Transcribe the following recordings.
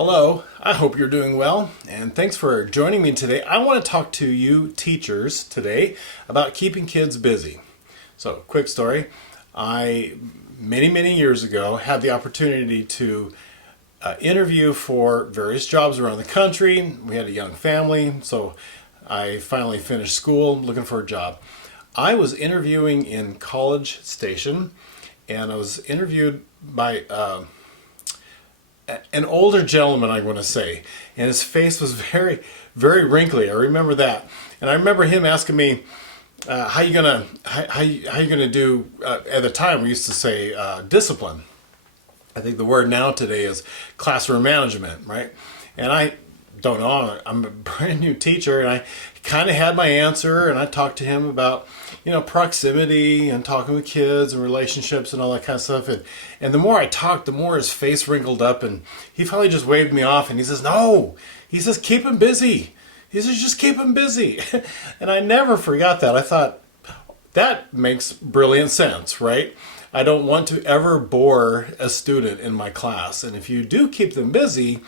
Hello, I hope you're doing well, and thanks for joining me today. I want to talk to you teachers today about keeping kids busy. So, quick story. Many years ago, had the opportunity to interview for various jobs around the country. We had a young family, so I finally finished school looking for a job. I was interviewing in College Station, and I was interviewed by an older gentleman, I'm going to say, and his face was very wrinkly. I remember that, and I remember him asking me, "How you gonna do?" At the time, we used to say discipline. I think the word now today is classroom management, right? And I don't know. I'm a brand new teacher, and I kind of had my answer, and I talked to him about, proximity and talking with kids and relationships and all that kind of stuff. And the more I talked, the more his face wrinkled up, and he finally just waved me off, and he says, "No," he says, "keep him busy." He says, "Just keep him busy." And I never forgot that. I thought, that makes brilliant sense, right? I don't want to ever bore a student in my class. And if you do keep them busy,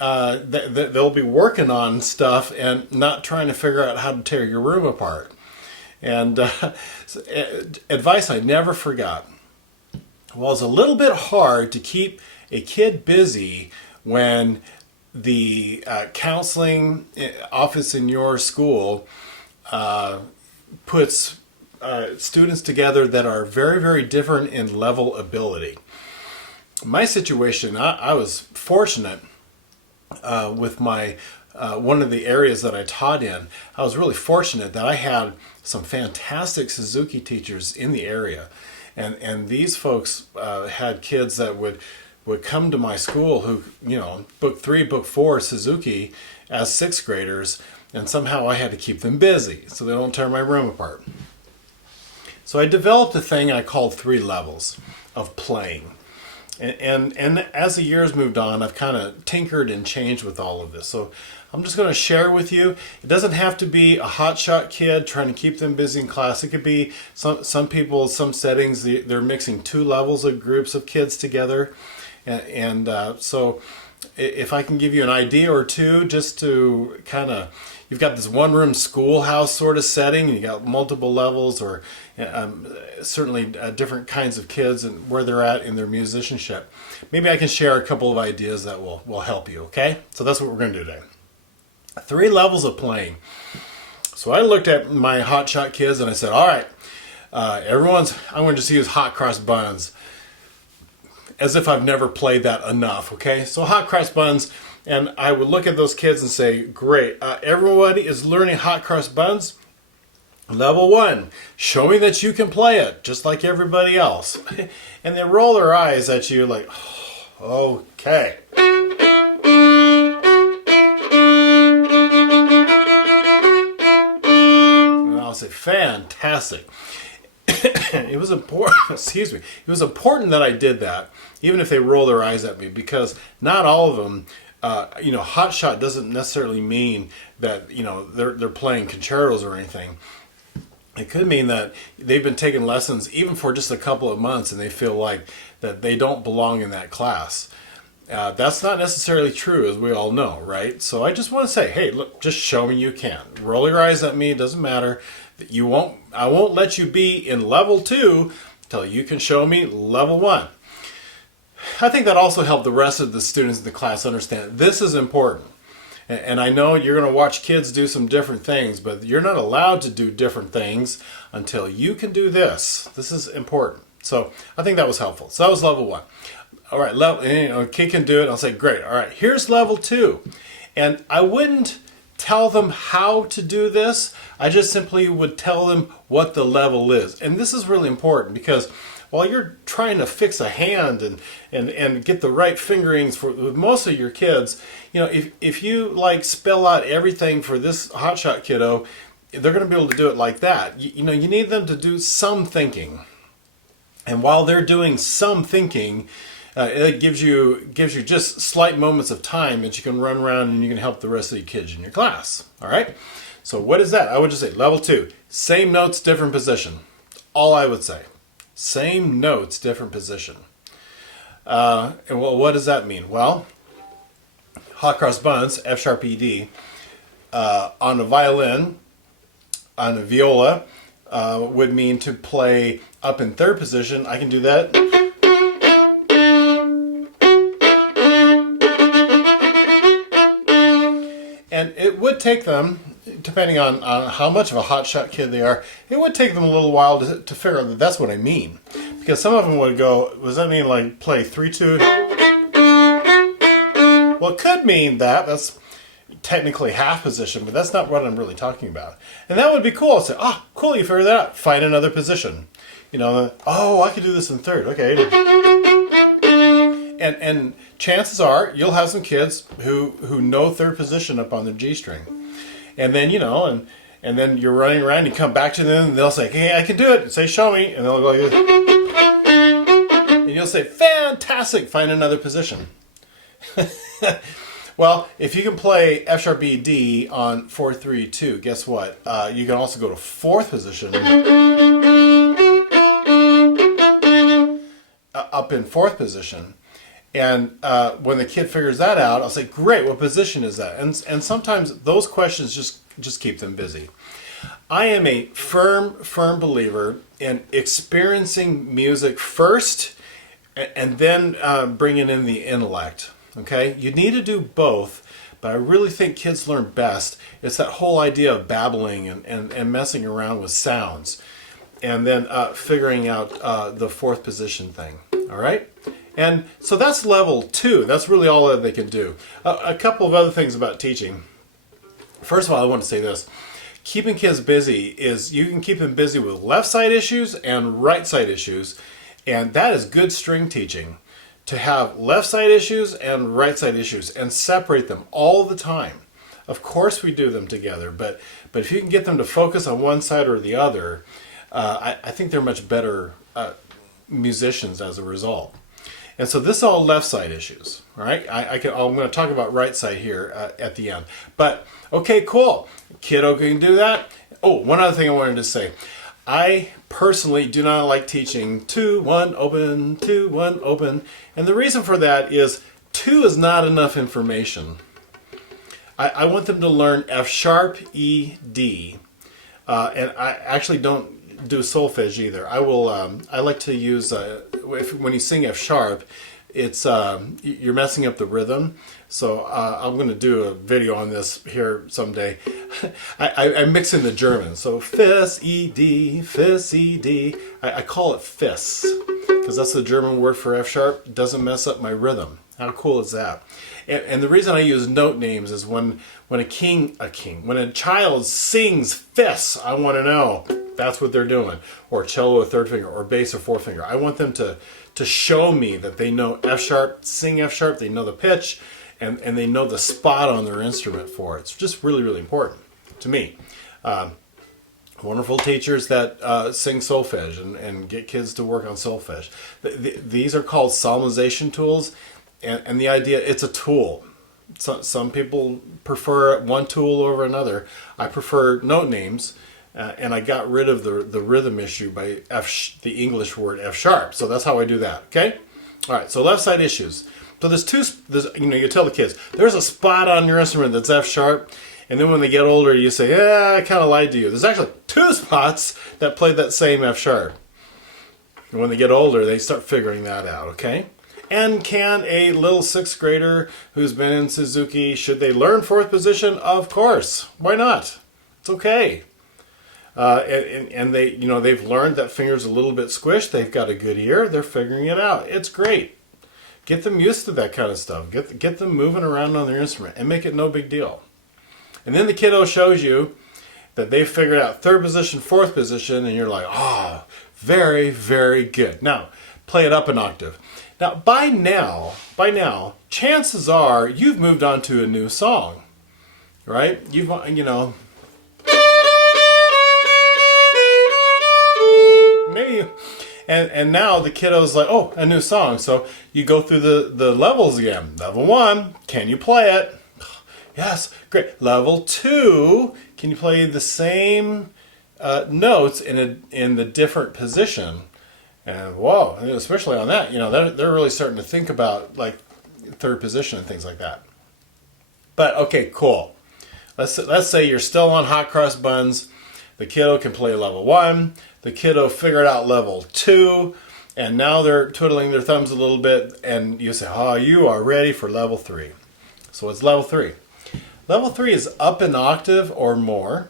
they'll be working on stuff and not trying to figure out how to tear your room apart. And advice I never forgot. Well, it's a little bit hard to keep a kid busy when the counseling office in your school puts students together that are very different in level ability. My situation, I was fortunate with my one of the areas that I taught in. I was really fortunate that I had some fantastic Suzuki teachers in the area, and these folks had kids that would come to my school who, book 3, book 4 Suzuki as 6th graders, and somehow I had to keep them busy so they don't tear my room apart. So I developed a thing I called 3 levels of playing. And as the years moved on, I've kind of tinkered and changed with all of this. So I'm just going to share with you. It doesn't have to be a hotshot kid trying to keep them busy in class. It could be some people, some settings, they're mixing 2 levels of groups of kids together. So if I can give you an idea or two, just to kind of, you've got this one room schoolhouse sort of setting, and you got multiple levels, or certainly different kinds of kids and where they're at in their musicianship. Maybe I can share a couple of ideas that will help you, okay? So that's what we're going to do today. 3 levels of playing. So I looked at my hotshot kids and I said, all right, I'm going to just use hot cross buns, as if I've never played that enough, okay? So hot cross buns, and I would look at those kids and say, great, everybody is learning hot cross buns. Level 1, show me that you can play it, just like everybody else. And they roll their eyes at you like, oh, okay. And I'll say, fantastic. It was important, excuse me, it was important that I did that, even if they roll their eyes at me, because not all of them, hot shot doesn't necessarily mean that, they're playing concertos or anything. It could mean that they've been taking lessons even for just a couple of months and they feel like that they don't belong in that class. That's not necessarily true, as we all know, right? So I just want to say, hey, look, just show me you can. Roll your eyes at me, it doesn't matter. I won't let you be in level 2 until you can show me level 1. I think that also helped the rest of the students in the class understand this is important. And I know you're going to watch kids do some different things, but you're not allowed to do different things until you can do this. This is important. So I think that was helpful. So that was level 1. All right, a kid can do it. I'll say, great. All right, here's level 2. And I wouldn't tell them how to do this. I just simply would tell them what the level is. And this is really important because while you're trying to fix a hand and get the right fingerings for with most of your kids, if you spell out everything for this hotshot kiddo, they're going to be able to do it like that. You need them to do some thinking. And while they're doing some thinking, it gives you just slight moments of time that you can run around and you can help the rest of the kids in your class. All right? So what is that? I would just say level 2, same notes, different position. All I would say. Same notes, different position. And what does that mean? Well, hot cross buns, F sharp E D. On a violin, on a viola, would mean to play up in third position. I can do that. And it would take them, depending on how much of a hotshot kid they are, it would take them a little while to figure out that that's what I mean. Because some of them would go, does that mean like play 3-2? Well, it could mean that. That's technically half position, but that's not what I'm really talking about. And that would be cool. I'd say, oh, cool, you figured that out. Find another position. You know, oh, I could do this in third. Okay. And chances are you'll have some kids who know third position up on their G string. And then, you know, and then you're running around, you come back to them, and they'll say, hey, I can do it. Say, show me. And they'll go like this. And you'll say, fantastic, find another position. Well, if you can play F sharp E D on 4-3-2, guess what? You can also go to fourth position. Up in fourth position. And when the kid figures that out, I'll say, great, what position is that? And sometimes those questions just keep them busy. I am a firm believer in experiencing music first and then bringing in the intellect. Okay? You need to do both, but I really think kids learn best. It's that whole idea of babbling and messing around with sounds and then figuring out the fourth position thing. All right? And so that's level 2. That's really all that they can do. A couple of other things about teaching. First of all, I want to say this. Keeping kids busy is you can keep them busy with left side issues and right side issues. And that is good string teaching. To have left side issues and right side issues and separate them all the time. Of course we do them together, but if you can get them to focus on one side or the other, I think they're much better musicians as a result. And so this is all left side issues, all right? I'm going to talk about right side here at the end. But, okay, cool. Kiddo can do that. Oh, one other thing I wanted to say. I personally do not like teaching 2-1 open, 2-1 open. And the reason for that is 2 is not enough information. I want them to learn F sharp, E, D. And I actually don't do solfege either. I like to use when you sing F sharp, it's you're messing up the rhythm. So I'm going to do a video on this here someday. I mix in the German. So Fis E D, Fis E D. I call it Fis because that's the German word for F sharp. It doesn't mess up my rhythm. How cool is that? And the reason I use note names is when a child sings Fis, I want to know that's what they're doing. Or cello a third finger, or bass a fourth finger. I want them to show me that they know F sharp, sing F sharp, they know the pitch, and they know the spot on their instrument for it. It's just really, really important to me. Wonderful teachers that sing solfege and get kids to work on solfege. These are called psalmization tools, and the idea, it's a tool. Some people prefer one tool over another. I prefer note names, and I got rid of the rhythm issue by the English word F sharp. So that's how I do that. Okay. All right. So left side issues. So you tell the kids there's a spot on your instrument that's F sharp, and then when they get older, you say, yeah, I kind of lied to you. There's actually 2 spots that play that same F sharp. And when they get older, they start figuring that out. Okay. And can a little 6th grader who's been in Suzuki, should they learn fourth position? Of course. Why not? It's okay. And they, they've learned that finger's a little bit squished. They've got a good ear. They're figuring it out. It's great. Get them used to that kind of stuff. Get them moving around on their instrument and make it no big deal. And then the kiddo shows you that they've figured out third position, fourth position, and you're like, oh, very, very good. Now, play it up an octave. Now, by now, chances are you've moved on to a new song, right? Maybe, and now the kiddo's like, oh, a new song. So you go through the levels again. Level 1, can you play it? Yes, great. Level 2, can you play the same notes in the different position? And whoa, especially on that, they're really starting to think about like third position and things like that. But okay, cool. Let's say you're still on hot cross buns. The kiddo can play level 1. The kiddo figured out level 2. And now they're twiddling their thumbs a little bit. And you say, oh, you are ready for level 3. So it's level 3. Level 3 is up an octave or more.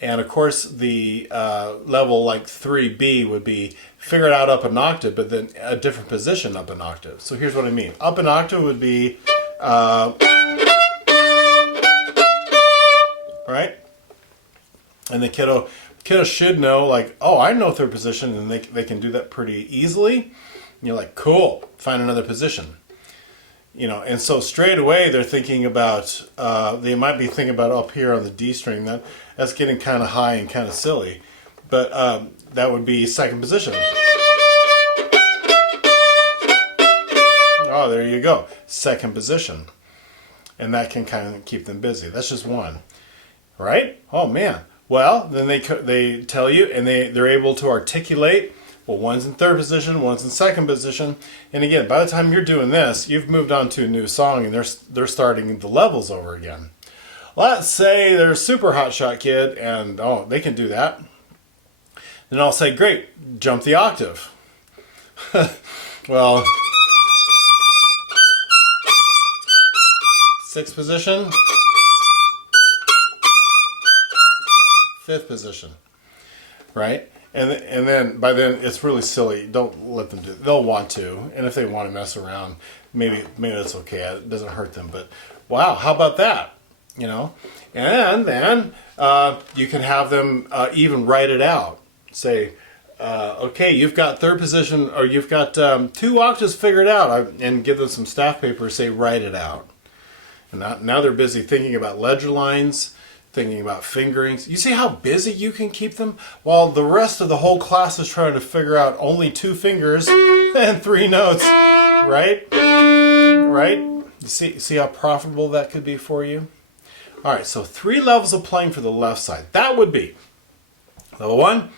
And of course, the level like 3B would be figured out up an octave, but then a different position up an octave. So here's what I mean. Up an octave would be, right? And the kiddo should know, like, oh, I know third position, and they can do that pretty easily. And you're like, cool, find another position. You know, and so straight away they're thinking about, they might be thinking about up here on the D string. That's getting kind of high and kind of silly. But that would be second position. Oh, there you go. Second position. And that can kind of keep them busy. That's just one. Right? Oh, man. Well, then they tell you, and they're able to articulate. Well, one's in third position, one's in second position. And again, by the time you're doing this, you've moved on to a new song, and they're starting the levels over again. Let's say they're a super hotshot kid, and oh, they can do that. Then I'll say, great, jump the octave. Well, sixth position, fifth position, right? And then by then it's really silly. Don't let them do it. They'll want to, and if they want to mess around, maybe that's okay. It doesn't hurt them. But wow, how about that? You know, and then you can have them even write it out. Say, okay, you've got third position, or you've got 2 octaves figured out, and give them some staff paper. Say, write it out. And now they're busy thinking about ledger lines, thinking about fingerings. You see how busy you can keep them while the rest of the whole class is trying to figure out only 2 fingers and 3 notes, right? Right? You see how profitable that could be for you? All right, so 3 levels of playing for the left side. That would be level 1,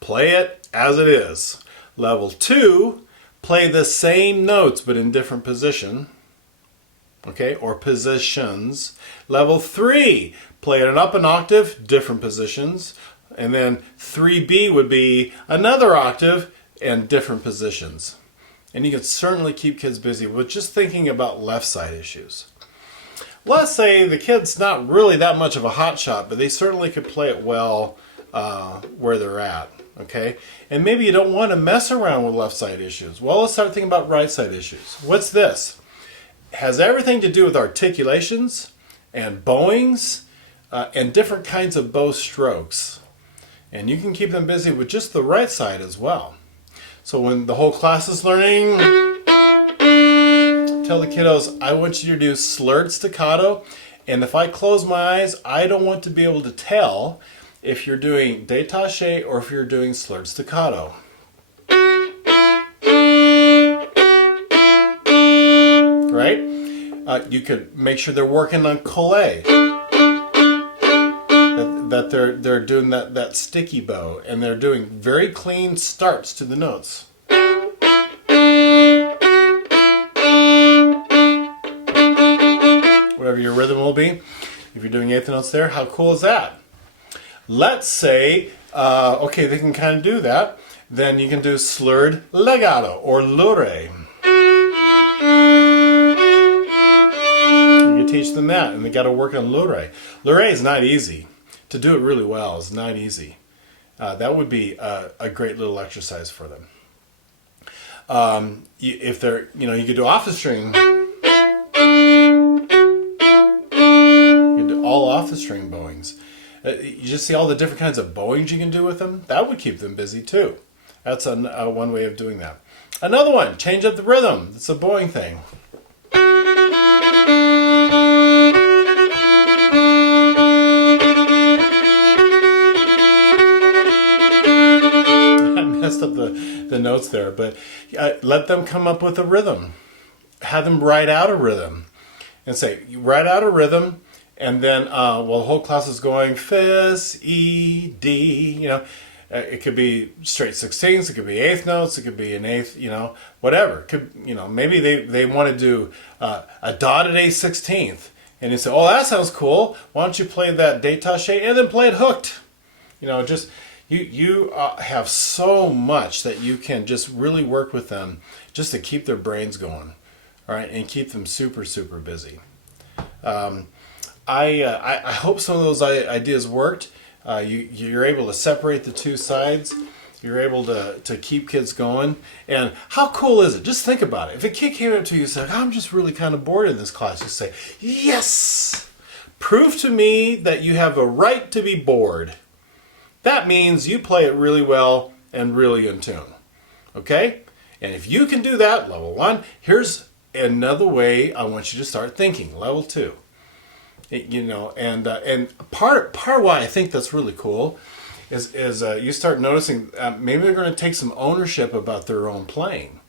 play it as it is. Level 2, play the same notes but in different position. Okay, or positions. Level 3, play it up an octave, different positions. And then 3B would be another octave and different positions. And you can certainly keep kids busy with just thinking about left side issues. Let's say the kid's not really that much of a hot shot, but they certainly could play it well where they're at. Okay, and maybe you don't want to mess around with left side issues. Well, let's start thinking about right side issues. What's this? Has everything to do with articulations and bowings and different kinds of bow strokes. And you can keep them busy with just the right side as well. So when the whole class is learning, tell the kiddos, I want you to do slurred staccato. And if I close my eyes, I don't want to be able to tell if you're doing détaché or if you're doing slurred staccato. Right? You could make sure they're working on collé. That they're doing that sticky bow, and they're doing very clean starts to the notes. Whatever your rhythm will be. If you're doing eighth notes there, how cool is that? Let's say, okay, they can kind of do that. Then you can do slurred legato or lure. You can teach them that, and they got to work on lure. Lure is not easy. To do it really well is not easy. That would be a great little exercise for them. If they're, you could do off the string. You could do all off the string bowings. You just see all the different kinds of bowings you can do with them. That would keep them busy too. That's one way of doing that. Another one, change up the rhythm. It's a bowing thing. Messed up the notes there, but let them come up with a rhythm. Have them write out a rhythm and say, you write out a rhythm, and then while the whole class is going Fis, E, D, it could be straight 16ths, it could be eighth notes, it could be an eighth, whatever. It could, maybe they want to do a dotted A16th, And you say, oh, that sounds cool. Why don't you play that détaché and then play it hooked? You know, just you have so much that you can just really work with them just to keep their brains going, all right, and keep them super, super busy. I hope some of those ideas worked. You're able to separate the two sides. You're able to keep kids going. And how cool is it? Just think about it. If a kid came up to you and said, I'm just really kind of bored in this class, you say, yes! Prove to me that you have a right to be bored. That means you play it really well and really in tune. Okay? And if you can do that, level 1, here's another way I want you to start thinking, level 2. You know, and part why I think that's really cool is you start noticing maybe they're going to take some ownership about their own playing.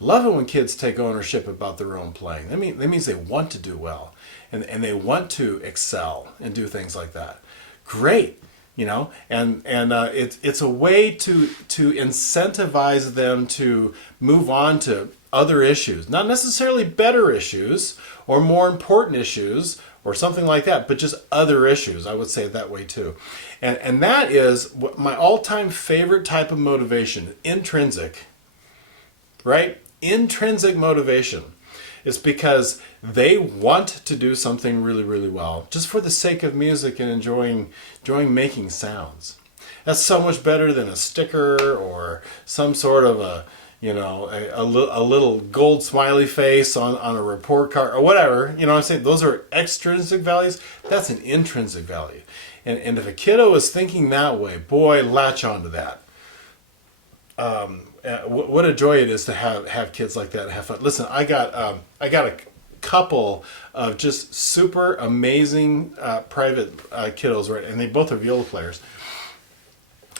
Love it when kids take ownership about their own playing. That means they want to do well, and they want to excel and do things like that. Great, you know, and it's a way to incentivize them to move on to other issues, not necessarily better issues or more important issues or something like that, but just other issues. I would say it that way too. And that is my all-time favorite type of motivation, intrinsic, right? Intrinsic motivation is because they want to do something really, really well, just for the sake of music and enjoying making sounds. That's so much better than a sticker or some sort of a little gold smiley face on a report card or whatever. You know what I'm saying? Those are extrinsic values. That's an intrinsic value. And if a kiddo is thinking that way, boy, latch onto that. What a joy it is to have kids like that and have fun. Listen, I got a couple of just super amazing private kiddos, right? And they both are viola players.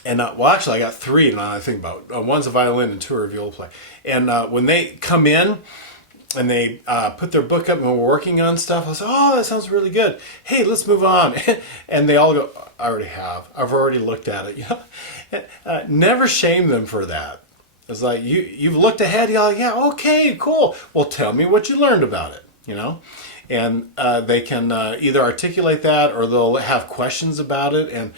And well, actually, I got 3 now I think about. One's a violin and 2 are a viola player. And when they come in and they put their book up and we're working on stuff, I say, oh, that sounds really good. Hey, let's move on. And they all go, I already have. I've already looked at it. You know? Never shame them for that. It's like, you've looked ahead. You're like, yeah, okay, cool. Well, tell me what you learned about it, you know? And they can either articulate that or they'll have questions about it. And,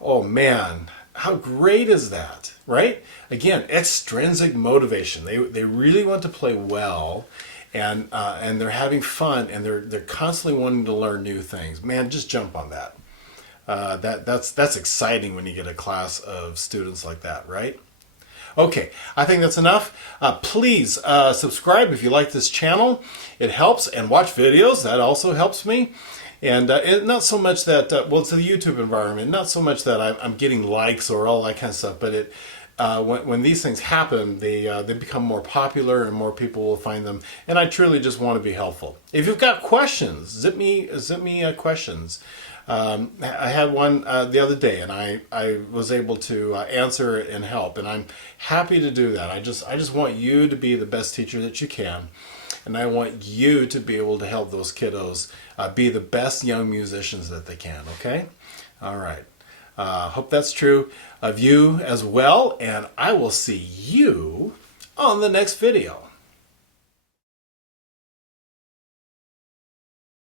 oh, man, how great is that, right? Again, extrinsic motivation. They really want to play well, and they're having fun, and they're constantly wanting to learn new things. Man, just jump on that. That's exciting when you get a class of students like that, right? Okay, I think that's enough. Please subscribe if you like this channel. It helps, and watch videos. That also helps me. And not so much that, well, it's a YouTube environment, not so much that I'm getting likes or all that kind of stuff, but when these things happen, they become more popular and more people will find them. And I truly just want to be helpful. If you've got questions, zip me questions. I had one the other day, and I was able to answer it and help, and I'm happy to do that. I just want you to be the best teacher that you can. And I want you to be able to help those kiddos be the best young musicians that they can, okay? All right. Hope that's true of you as well, and I will see you on the next video.